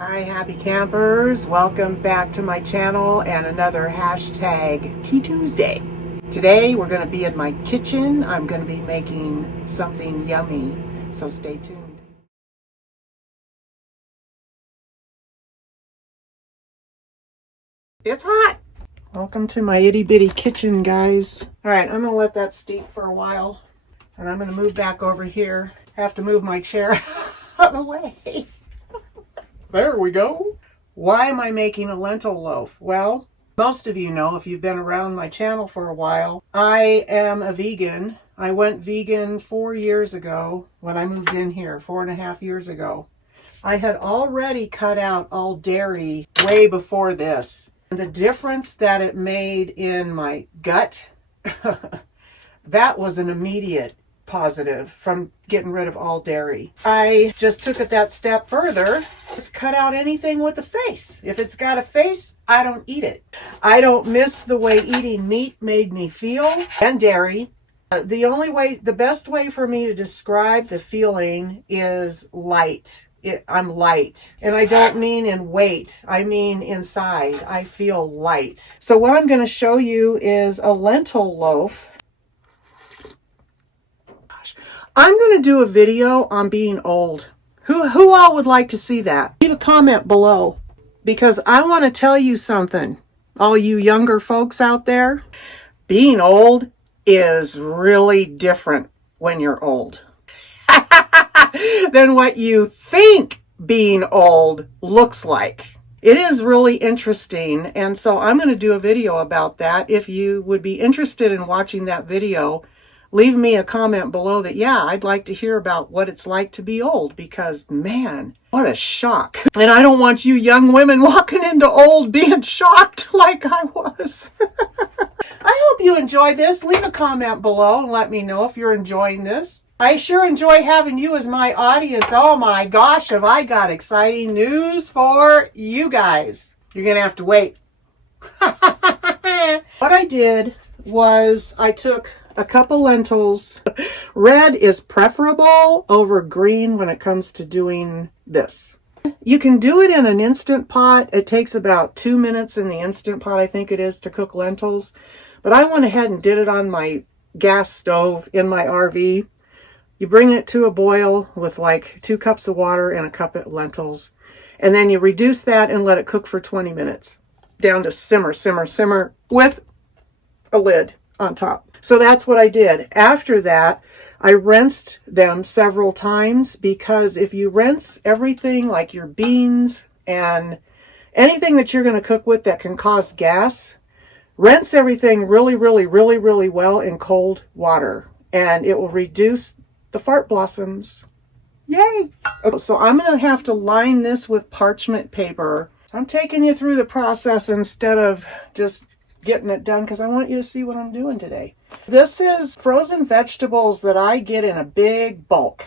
Hi, happy campers. Welcome back to my channel and another hashtag Tea Tuesday. Today we're going to be in my kitchen. I'm going to be making something yummy, so stay tuned. It's hot. Welcome to my itty bitty kitchen, guys. All right, I'm going to let that steep for a while, and I'm going to move back over here. I have to move my chair out of the way. There we go. Why am I making a lentil loaf? Well, most of you know, if you've been around my channel for a while, I am a vegan. I went vegan 4 years ago when I moved in here, 4.5 years ago. I had already cut out all dairy way before this. The difference that it made in my gut, that was an immediate positive from getting rid of all dairy. I just took it that step further. Just cut out anything with a face. If it's got a face, I don't eat it. I don't miss the way eating meat made me feel, and dairy. The best way for me to describe the feeling is light. I'm light, and I don't mean in weight. I mean inside. I feel light. So what I'm going to show you is a lentil loaf. I'm going to do a video on being old. Who all would like to see that? Leave a comment below, because I want to tell you something. All you younger folks out there, being old is really different when you're old than what you think being old looks like. It is really interesting, and so I'm going to do a video about that. If you would be interested in watching that video, leave me a comment below that, yeah, I'd like to hear about what it's like to be old, because, man, what a shock. And I don't want you young women walking into old being shocked like I was. I hope you enjoy this. Leave a comment below and let me know if you're enjoying this. I sure enjoy having you as my audience. Oh my gosh, have I got exciting news for you guys. You're going to have to wait. What I did was I took a cup of lentils. Red is preferable over green when it comes to doing this. You can do it in an Instant Pot. It takes about 2 minutes in the Instant Pot, I think it is, to cook lentils. But I went ahead and did it on my gas stove in my RV. You bring it to a boil with like 2 cups of water and a cup of lentils. And then you reduce that and let it cook for 20 minutes. Down to simmer, simmer, simmer with a lid on top. So that's what I did. After that, I rinsed them several times, because if you rinse everything like your beans and anything that you're going to cook with that can cause gas, rinse everything really, really, really, really well in cold water, and it will reduce the fart blossoms. Yay! So I'm going to have to line this with parchment paper. I'm taking you through the process instead of just getting it done, because I want you to see what I'm doing today. This is frozen vegetables that I get in a big bulk.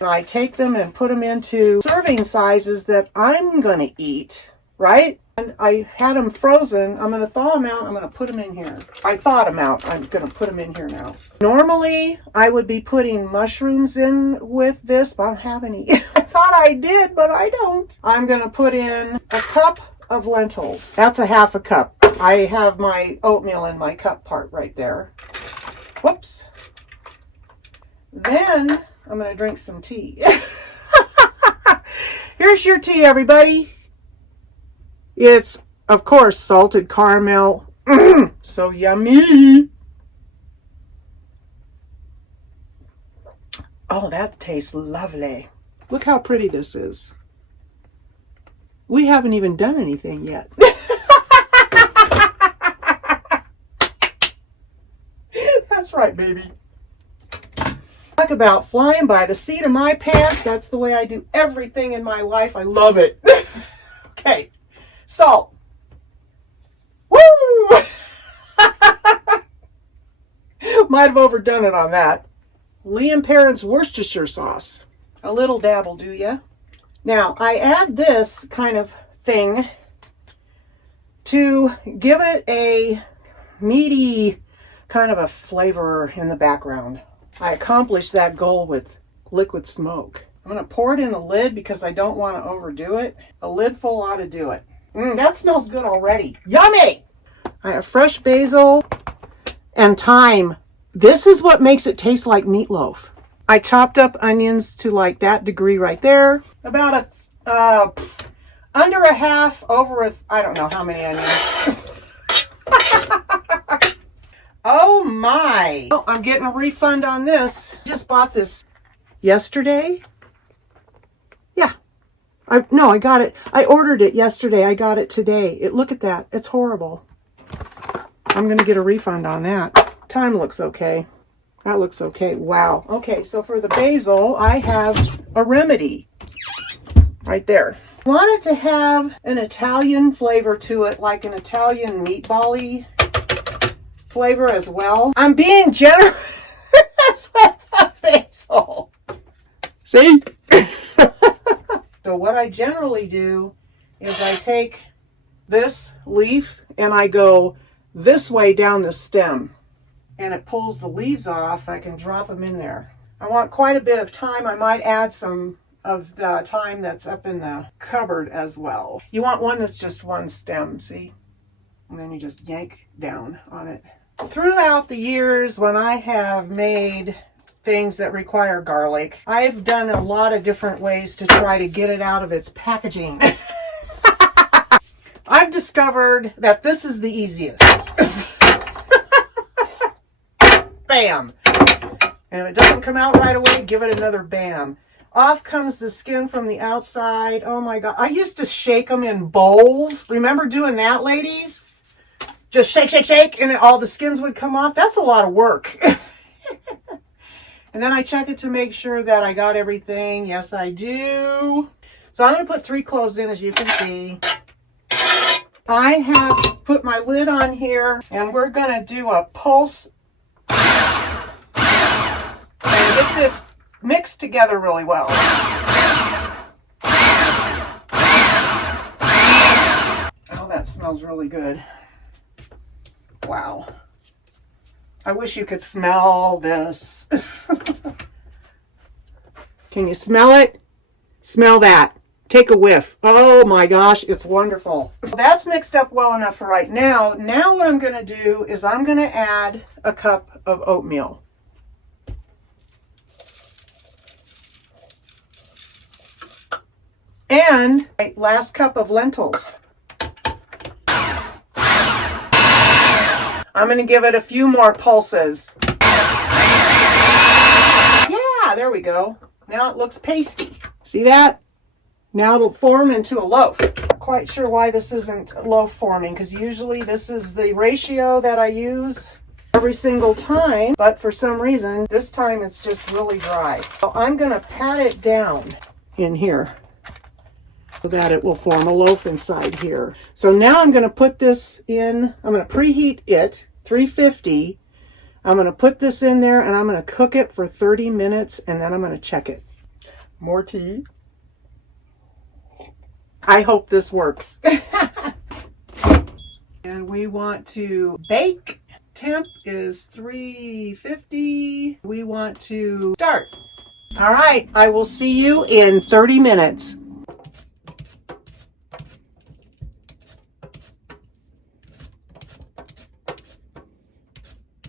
I take them and put them into serving sizes that I'm going to eat, right? And I had them frozen. I'm going to thaw them out. I'm going to put them in here. I thawed them out. I'm going to put them in here now. Normally, I would be putting mushrooms in with this, but I don't have any. I thought I did, but I don't. I'm going to put in a cup of lentils. That's a half a cup. I have my oatmeal in my cup part right there. Whoops. Then I'm going to drink some tea. Here's your tea, everybody. It's, of course, salted caramel. So yummy. Oh, that tastes lovely. Look how pretty this is. We haven't even done anything yet. That's right, baby. Talk about flying by the seat of my pants. That's the way I do everything in my life. I love it. Okay. Salt. Woo! Might have overdone it on that. Liam Perrin's Worcestershire sauce. A little dab will do ya. Now, I add this kind of thing to give it a meaty kind of a flavor in the background. I accomplished that goal with liquid smoke. I'm going to pour it in the lid because I don't want to overdo it. A lid full ought to do it. That smells good already. Yummy! I have fresh basil and thyme. This is what makes it taste like meatloaf. I chopped up onions to like that degree right there. About under a half, over I don't know how many onions. Oh my. Oh, I'm getting a refund on this. Just bought this yesterday. Yeah. I got it. I ordered it yesterday. I got it today. Look at that. It's horrible. I'm going to get a refund on that. Thyme looks okay. That looks okay. Wow. Okay, so for the basil, I have a remedy right there. I want it to have an Italian flavor to it, like an Italian meatball-y flavor as well. I'm being generous with the basil. See? So what I generally do is I take this leaf and I go this way down the stem. And it pulls the leaves off. I can drop them in there. I want quite a bit of thyme. I might add some of the thyme that's up in the cupboard as well. You want one that's just one stem, see? And then you just yank down on it. Throughout the years when I have made things that require garlic, I've done a lot of different ways to try to get it out of its packaging. I've discovered that this is the easiest. Bam! And if it doesn't come out right away, give it another bam. Off comes the skin from the outside. Oh my God. I used to shake them in bowls. Remember doing that, ladies? Just shake, shake, shake, and all the skins would come off. That's a lot of work. And then I check it to make sure that I got everything. Yes, I do. So I'm going to put 3 cloves in, as you can see. I have put my lid on here, and we're going to do a pulse and get this mixed together really well. Oh, that smells really good. Wow. I wish you could smell this. Can you smell it? Smell that. Take a whiff. Oh my gosh, it's wonderful. That's mixed up well enough for right now. Now what I'm going to do is I'm going to add a cup of oatmeal. And a last cup of lentils. I'm going to give it a few more pulses. Yeah, there we go. Now it looks pasty. See that? Now it'll form into a loaf. Not quite sure why this isn't loaf forming, because usually this is the ratio that I use every single time, but for some reason this time it's just really dry. So I'm going to pat it down in here so that it will form a loaf inside here. So now I'm going to put this in. I'm going to preheat it 350. I'm going to put this in there and I'm going to cook it for 30 minutes and then I'm going to check it. More tea. I hope this works. And we want to bake. Temp is 350. We want to start. All right, I will see you in 30 minutes.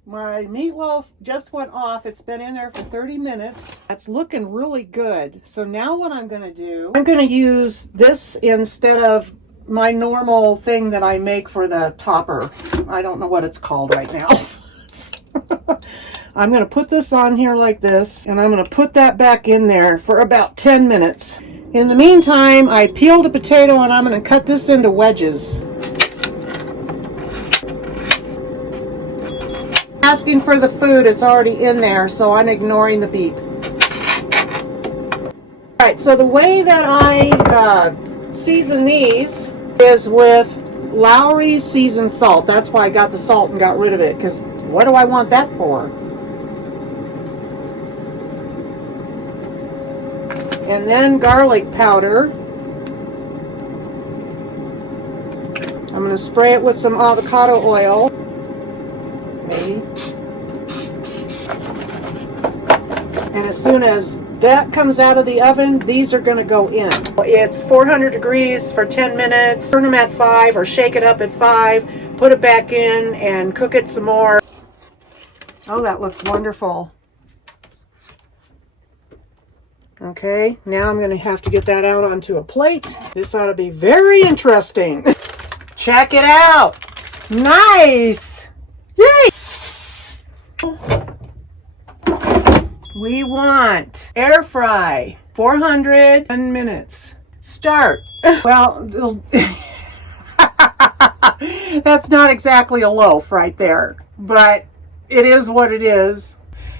My meatloaf just went off. It's been in there for 30 minutes. That's looking really good. So now what I'm going to do, I'm going to use this instead of my normal thing that I make for the topper. I don't know what it's called right now. I'm going to put this on here like this, and I'm going to put that back in there for about 10 minutes. In the meantime, I peeled a potato and I'm going to cut this into wedges. Asking for the food, it's already in there, so I'm ignoring the beep. All right, so the way that I season these is with Lowry's seasoned salt. That's why I got the salt and got rid of it, because what do I want that for? And then garlic powder. I'm going to spray it with some avocado oil. Maybe. And as soon as that comes out of the oven, these are going to go in. It's 400 degrees for 10 minutes. Turn them at 5 or shake it up at 5. Put it back in and cook it some more. Oh, that looks wonderful. Okay, now I'm going to have to get that out onto a plate. This ought to be very interesting. Check it out. Nice. Yay. We want air fry, 400 minutes. Start. Well, that's not exactly a loaf right there, but it is what it is.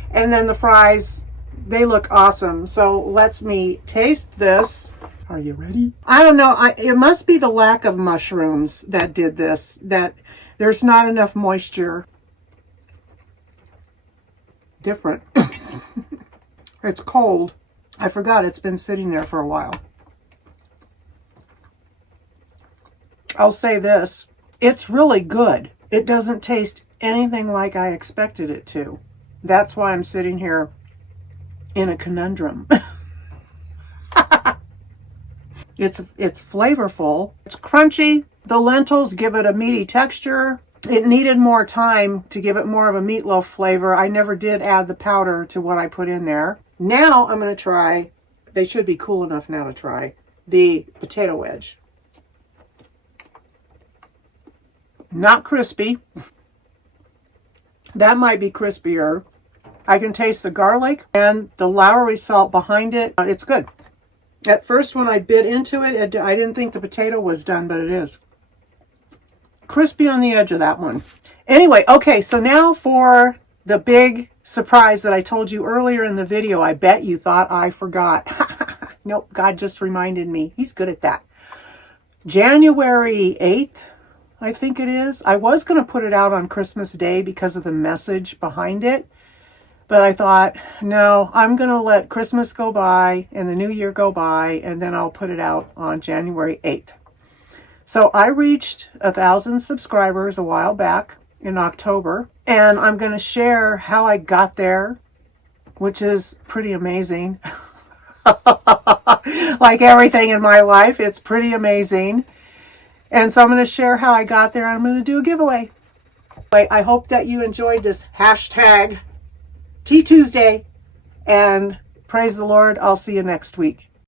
And then the fries, they look awesome. So let's me taste this. Are you ready? I don't know. It must be the lack of mushrooms that did this, that there's not enough moisture. Different. It's cold. I forgot it's been sitting there for a while. I'll say this. It's really good. It doesn't taste anything like I expected it to. That's why I'm sitting here in a conundrum. It's flavorful. It's crunchy. The lentils give it a meaty texture. It needed more time to give it more of a meatloaf flavor. I never did add the powder to what I put in there. Now I'm going to try, they should be cool enough now to try, the potato wedge. Not crispy. That might be crispier. I can taste the garlic and the Lowry salt behind it. It's good. At first when I bit into it, I didn't think the potato was done, but it is. Crispy on the edge of that one. Anyway, okay, so now for the big surprise that I told you earlier in the video. I bet you thought I forgot. Nope, God just reminded me. He's good at that. January 8th, I think it is. I was going to put it out on Christmas Day because of the message behind it. But I thought, no, I'm going to let Christmas go by and the New Year go by, and then I'll put it out on January 8th. So I reached 1,000 subscribers a while back in October, and I'm going to share how I got there, which is pretty amazing. Like everything in my life, it's pretty amazing. And so I'm going to share how I got there, and I'm going to do a giveaway. I hope that you enjoyed this hashtag Tea Tuesday, and praise the Lord. I'll see you next week.